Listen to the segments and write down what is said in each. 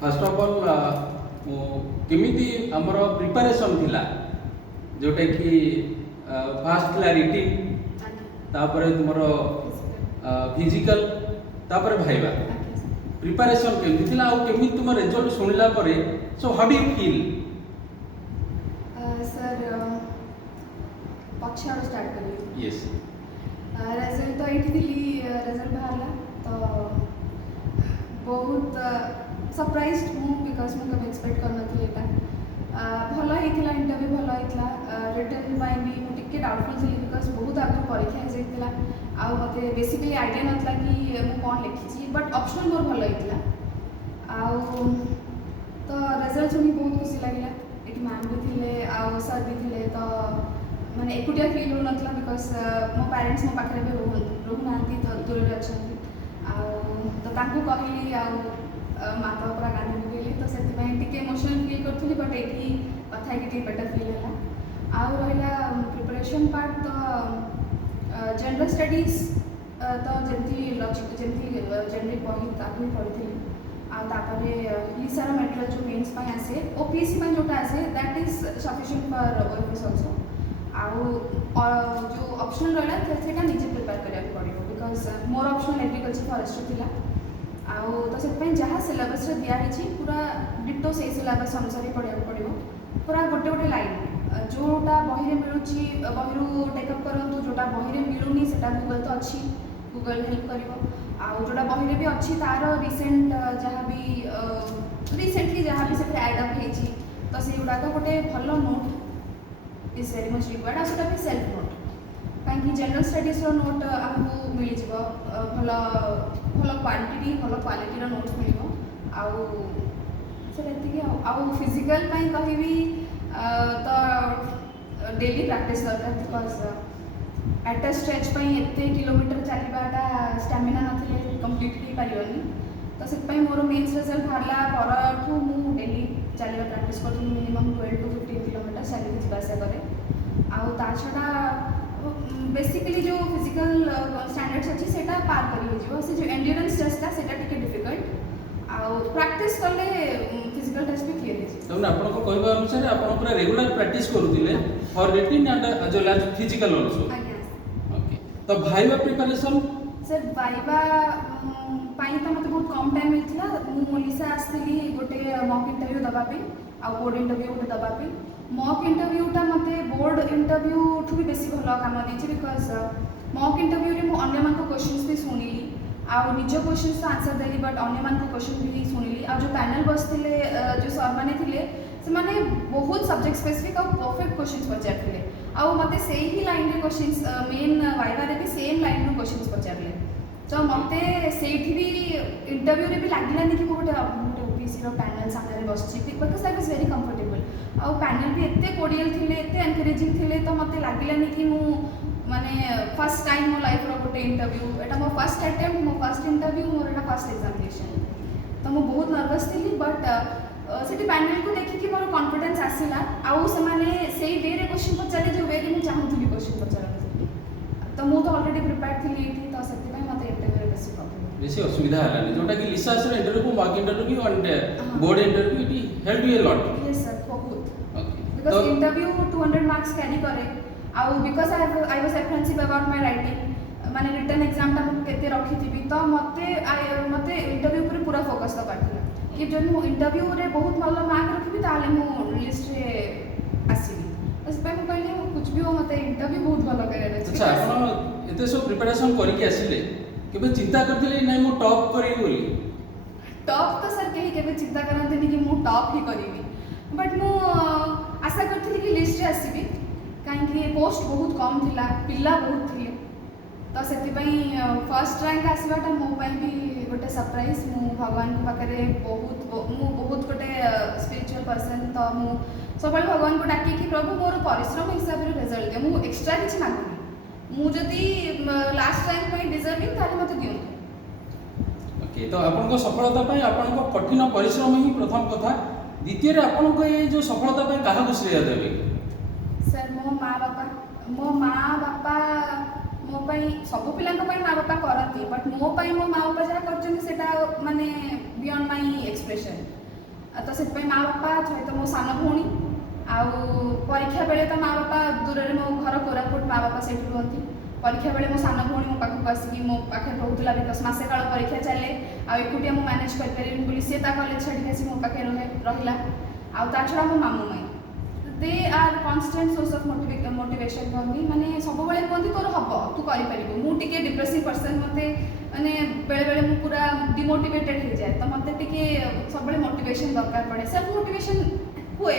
First of all केमिति हमर preparation थिला जोटा कि फास्ट थिला रिटिंग तापर तुमर फिजिकल तापर भाइबा प्रिपरेशन केमिति थिला और केमिति तुम रिजल्ट सुनला परे so how do you feel sir पक्षार स्टार्ट करिए यस रिजल्ट तो एठी दिली रिजल्ट बाहरला तो बहुत सरप्राइज्ड हूँ बिकॉज मैं कभी एक्सपेक्ट कर नथी एटा भल होइतिला इंटरव्यू भल होइतिला रिटन पाई भी मु टिके डाउटफुल थी बिकॉज बहुत आगु परीक्षा हो जाइतिला आ मते बेसिकली आइडिया नथला कि मु कोन लिखिछि बट ऑप्शन मोर भल होइतिला आ तो रिजल्ट सुनी बहुत खुशी लागिला एटी मैम भी थिले आ सर भी थिले तो माने एकुटिया फील हो नथला बिकॉज मो पेरेंट्स मो पाखरे भी रहू नांती तो दूर रे अछंती तो तांको कहली आ माता पूरा गांधी बोली तो से टिके इमोशनल फील करथुली बट एठी कथा कि बेटर फील होला आ रहिला प्रिपरेशन पार्ट तो जनरल स्टडीज तो जेंती लॉजिक जेंती जनरल पढ़ी ताकू पढ़ी आ तापरे लिसार मेटेरियल जो मेंस पाई आसे ओपीएससी पाई जोटा आसे that is sufficient for OFS also आ जो ऑप्शनल रहला सेटा निजे प्रिपेयर करिया पड़ियो बिकॉज मोर ऑप्शनल एग्रीकल्चर फॉरेस्ट्री थिला आउ तो से जहाँ सिलेबस दिखाई पूरा डिटो से सिलेबस अनुसार पढ़ा पड़ो पूरा गोटे गोटे लाइन जोटा बही मिलूँ बही टेकअप करूँ जोटा बही मिलूनी से गूगल तो अच्छी गूगल हेल्प कर आउ जोटा बही भी अच्छी तार रिसेंट जहाँ भी रिसेंटली जहाँ भी से एडअप होती तो से गुड़ाक गोटे भल note is very much required आ भी सेल्फ नोट कहीं जनरल स्टडीज नोट आमको मिल भल भल क्वांटिटी भल क्वालिटी नोट्स मिल आउ फिजिकल कहबी तो डेली प्रैक्टिस दरकार बिकॉज एट अ स्ट्रेच एत किलोमीटर चलवाटा स्टामिना ना कंप्लीट हो पारनी तो से मोर मेन्स रिजल्ट बाहरला पर मु डेली चलवा प्रैक्टिस करूँ मिनिमम 12 to 15 किलोमीटर चलिए जावासा करे आउ ता छड़ा बेसिकली जो फिजिकल स्टैंडर्ड्स अच्छी सेटा पार कर से जो एंड्योरेंस टेस्ट सेटा टिके डिफिकल्ट आउ प्रैक्टिस कले फिजिकल टेस्ट भी क्लियर हो तमने आपन को कहबा अनुसार आपन पूरा रेगुलर प्रैक्टिस करूतिले फॉर रिटिन एंड जो लास्ट फिजिकल आल्सो ओके तो भाइबा प्रिपरेशन सर भाइबा पाई तो मते बहुत कम टाइम मिलथिला मु मोलिसा आस्थिली गोटे मॉक इंटरव्यू दबा पे आ बोर्ड इंटरव्यू गोटे दबा पे मॉक इंटरव्यूटा मते बोर्ड इंटरव्यू ठू भी बेसी भल काम देछि बिकॉज मॉक इंटरव्यू रे मु अन्य मानको क्वेश्चंस भी सुनिली आ निज क्वेश्चंस तो आंसर देली बट अन्य मानको क्वेश्चन भी सुनिली आ जो पैनल बसथिले जो सर माने थिले से माने बहुत सब्जेक्ट स्पेसिफिक और परफेक्ट क्वेश्चंस पचारथिले आ मते सेही ही लाइन रे क्वेश्चंस मेन वाइवा रे भी सेम लाइन रो क्वेश्चंस पचारले तो मते सेठी भी इंटरव्यू रे भी लागिलानी कि मो गोटे ओपीसी रो पैनल सामने रे बसछि because I was very comfortable आ पैनल भी एते कोडियल थिले एते एनकरेजिंग थिले तो मते लागिलानी कि मु माने फर्स्ट टाइम मो लाइफ रो गोटे इंटरव्यू एटा मो फर्स्ट अटेम्प्ट मो फर्स्ट इंटरव्यू मोर एटा फर्स्ट एग्जामिनेशन तो मो बहुत नर्वस थी बट सेठी पैनल को देखि कि मोर कॉन्फिडेंस आसिला आउ से माने सेही डे रे क्वेश्चन पचारे जो वे रे मु चाहूथली क्वेश्चन पचारथली तो मु तो ऑलरेडी प्रिपेयर्ड थी एठी तो सेति पय मते इंटरव्यू रे बेसी प्रॉब्लम बेसी असुविधा हलानी जोटा कि लिसा सर इंटरव्यू को mock interview and board interview it help you a lot yes sir बहुत okay because interview 200 marks carry करे आउ because I was apprehensive about my writing माने रिटन एग्जाम ता केते रखी थी तो मते इंटरव्यू पर पूरा फोकस तो करथिला कि जो मु इंटरव्यू रे बहुत भलो मार्क रखिबी ताले मु लिस्ट रे आसीबी बस पे मु कहली कुछ भी हो मते इंटरव्यू बहुत भलो करे रे अच्छा आपण एते सब प्रिपरेशन करि के आसीले केबे चिंता करथिले नै मु टॉप करी बोली टॉप तो सर कहीं केबे चिंता करनते कि मु टॉप ही करिवि बट मु आशा करथिली कि लिस्ट रे आसीबी काहे कि पोस्ट बहुत कम थिला पिल्ला बहुत थिले तो से फर्स्ट रैंक आसवाटा मो भी गोटे सरप्राइज मु भगवान को पाखे बहुत गोटे स्पिरिचुअल पर्सन तो मु सब भगवान को डाकी कि प्रभु मोर परिश्रम हिसाब से रिजल्ट दियो मु एक्स्ट्रा किसी मांगुनी मु जदि लास्ट रैंक पे डिजर्विंग ताले मते दियो ओके तो आपन को सफलता पय आपन को कठिन परिश्रम ही प्रथम कथा द्वितीय रे आपन को ये जो सफलता पय काहा को श्रेय देबे सर मो माँ बापा मो पाई सब पिलांक पाई माँ बापा करती बट मो पाई मो माँ बापा जहाँ करछन सेटा माने बियॉन्ड माय एक्सप्रेशन तो से माँ बापा सहित मो सान भौणी आउ परीक्षा बेले तो माँ बापा दूर में मो घर कोरापुट माँ बापा से रुहती परीक्षा बेले मो सान भौणी मो पाखक आसिकी मो पाखे रोला बिकज मसे काल परीक्षा चले आकुटिया मुझे मैनेज कर सी कॉलेज छाड़ी आसी मो पाखे रहा आ छड़ा मो मामू माई they are constant source of motivation for me माने सब बेले कहते तोर हम तू कर मुझे डिप्रेसिव पर्सन मत माने बेले बेले मु पूरा डिमोटिवेटेड हो जाए तो मत सब मोटिवेशन दरकार पड़े सेल्फ मोटिवेशन हुए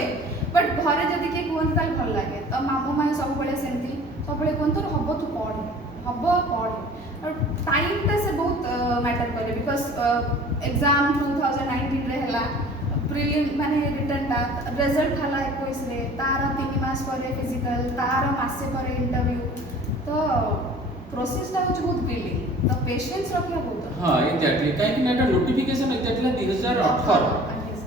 बट घरे जदि किए कहते भल लगे तो मामू माई सब सेमती सब कहते तोर हम तू पढ़ हम पढ़ टाइमटा से बहुत मैटर करे बिकज एग्जाम 2019 है प्रिलिम माने रिटर्नटा रिजल्ट हला 21 रे तार 3 मास पर फिजिकल तार मासे पर इंटरव्यू तो प्रोसेसटा हो बहुत ग्रिलिंग तो पेशेंस रखिया बहुत हां एग्जैक्टली काहे कि एटा नोटिफिकेशन एग्जैक्टली 2018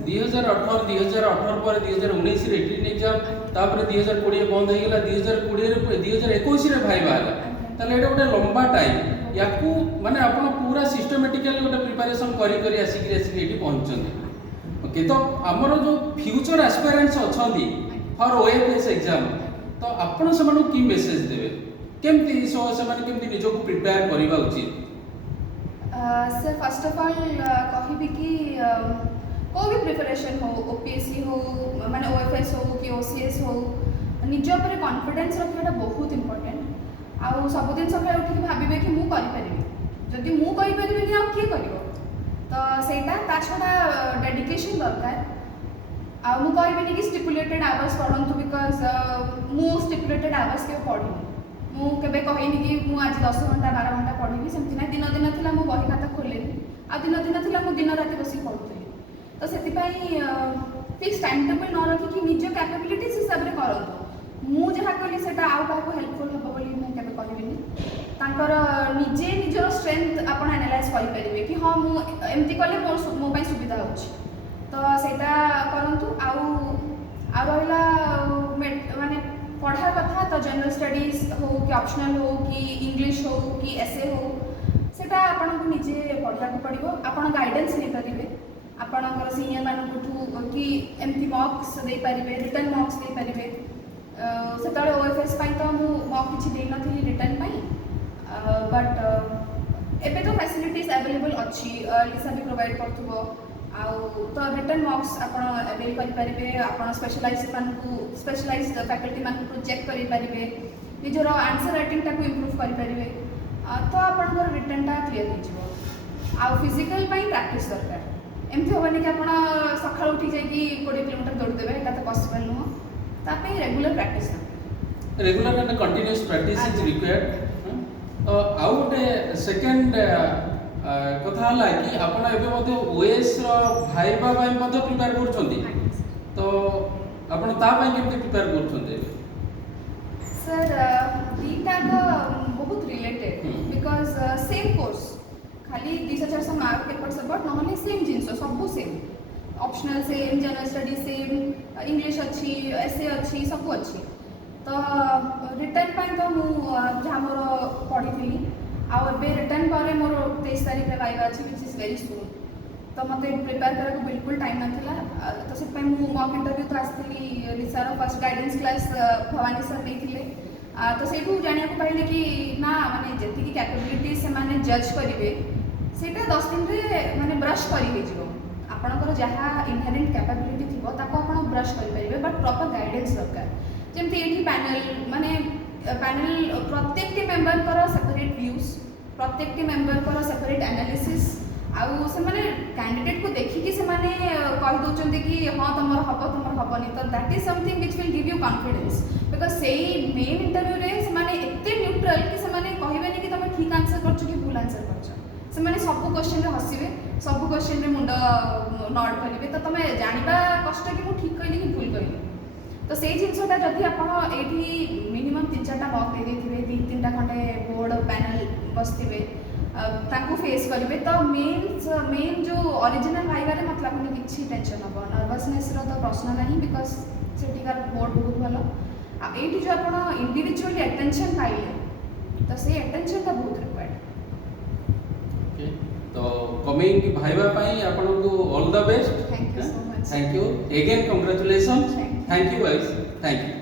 2018 पर 2019 रे रिटन एग्जाम तापर 2020 बंद हो गला 2020 रे 2021 रे भाई बाला ताले एटा गोटे लंबा टाइम याकू माने आपण पूरा सिस्टमैटिकली गोटे प्रिपरेशन करी करी आसी एठी पहुंचछन ओके तो आमर जो फ्यूचर एस्पिरेंट्स अछंती फॉर ओएफएस एग्जाम तो आपण से मानु की मेसेज देबे केमती सो से माने केमती निजो को प्रिपेयर करिवा उचित सर फर्स्ट ऑफ ऑल कहिबी कि को भी प्रिपरेशन हो ओपीएससी हो माने ओएफएस हो कि ओसीएस हो निज पर कॉन्फिडेंस रखियाटा बहुत इंपोर्टेंट आ सब दिन सकाळ उठी भाबिबे कि मु करि परिबे जदि मु करि परिबेनी आ के करिवो तो सेटा ता छडा डेडिकेशन दरकार आ मु कहबिनी कि स्टिपुलेटेड आवर्स पढंतु बिकज मु स्टिपुलेटेड आवर्स के पढी मु केबे कहिनी कि मु आज 10 घंटा 12 घंटा पढिबी सेमति ना दिन दिन थिला मु बही खाता खोलेनी आ दिन दिन थिला मु दिन राति बसी पढुतली तो सेति पई फिक्स टाइम टेबल न रखी कि निज कैपेबिलिटीज हिसाब रे करंतु मु जहा कहली सेटा आउ काको हेल्पफुल हबो बोली मु केबे कहबिनी तांकर निजे निजर स्ट्रेंथ आपण एनालाइज करि परिबे कि हां मु एमती कले मो पई सुविधा होछि तो सेटा करंतु आउ रहिला माने पढ़ा कथा तो जनरल स्टडीज हो कि ऑप्शनल हो कि इंग्लिश हो कि एसे हो सेटा आपण को निजे पढ़ा को पड़िबो आपण गाइडेंस नै परिबे आपणकर सीनियर मानू कि एमती मॉक्स दे पारिबे रिटर्न मॉक्स दे पारिबे सेतळे ओएफएस पाई तो मु मॉक किछि दे नथिली रिटर्न पाई बट एबे तो फैसिलिटीज अवेलेबल अच्छी लिसा भी प्रोवाइड करथबो आउ तो रिटर्न मॉक्स आपण अवेल करि परिबे आपण स्पेशलाइज्ड फैकल्टी मान को चेक करि परिबे निजर आंसर राइटिंग टा को इंप्रूव करि परिबे तो आपण रिटर्न टा क्लियर हो जिवो आउ फिजिकल पाई प्रैक्टिस दरकार एमती होबनी कि आपण सकाळ उठी जाई कि 20 किलोमीटर दौड़ देबे एटा तो पॉसिबल नो तापे regular practice regular and continuous practice is required आउ गोटे सेकेंड कथा हला कि आपण एबे मध्ये ओएस रो भाइबा भाई मध्ये प्रिपेयर करछंती तो आपण ता पई केमते प्रिपेयर करछंती सर दीटा तो बहुत रिलेटेड बिकॉज सेम कोर्स खाली 2400 मार्क पेपर सब बट नॉर्मली सेम जिंस सब same optional same general study same English अच्छी एसे अच्छी सब अच्छी तो रिटर्न पाई तो मु जहाँ मोर पढ़ी थी आउ ए रिटर्न पर मोर 23 तारीख में वाइवा अच्छी विच इज वेरी सून तो मत प्रिपेयर करा बिल्कुल टाइम ना तो से मॉक इंटरव्यू तो आसती लिसार first guidance class Bhawani sir देते तो से जाना पाइले कि ना माने जी कैपेबिलिटी से माने जज करेंगे सेटा 10 दिन रे माने ब्रश करी हो आपणकर जहाँ इनहेरेंट कैपेबिलिटी थी आप ब्रश करेंगे बट प्रॉपर गाइडेंस दरकार जमती ये पैनल माने पैनल प्रत्येक मेंबर कर सेपरेट व्यूज प्रत्येक मेंबर कर सेपरेट एनालिसिस आउ से माने कैंडिडेट को देखिकी से माने कहि दोचंती कि हां तमर हबनी तो that is something which will give you confidence because सेही मेन इंटरव्यू रे से माने एते न्यूट्रल कि से माने कहिबेनी कि तमे ठीक आंसर करछ कि भूल आंसर करछ से माने सब क्वेश्चन रे हसिबे सब क्वेश्चन रे मुंड नॉट करिवे तो तमे जानिबा कष्ट कि मु ठीक कहली कि भूल कहली तो से जिनसटा जदि आपण एठी मिनिमम 3-4टा मॉक दे देथिबे 3-3टा खंडे बोर्ड पैनल बसथिबे ताकू फेस करेंगे तो मेन जो ओरिजिनल भाइबारे मत लगुनि किसी टेंशन हम नर्वसनेस तो प्रश्न ना बिकज सेठिकार बोर्ड बहुत भल ये जो आप इंडिविजुअली अटेंशन पाइले तो से अटेंशन बहुत रिक्वायर्ड। ओके तो कमिंग भाईबा पाई आपन को all the best. Thank you so much. Thank you again congratulation. Thank you. Thank you guys thank you.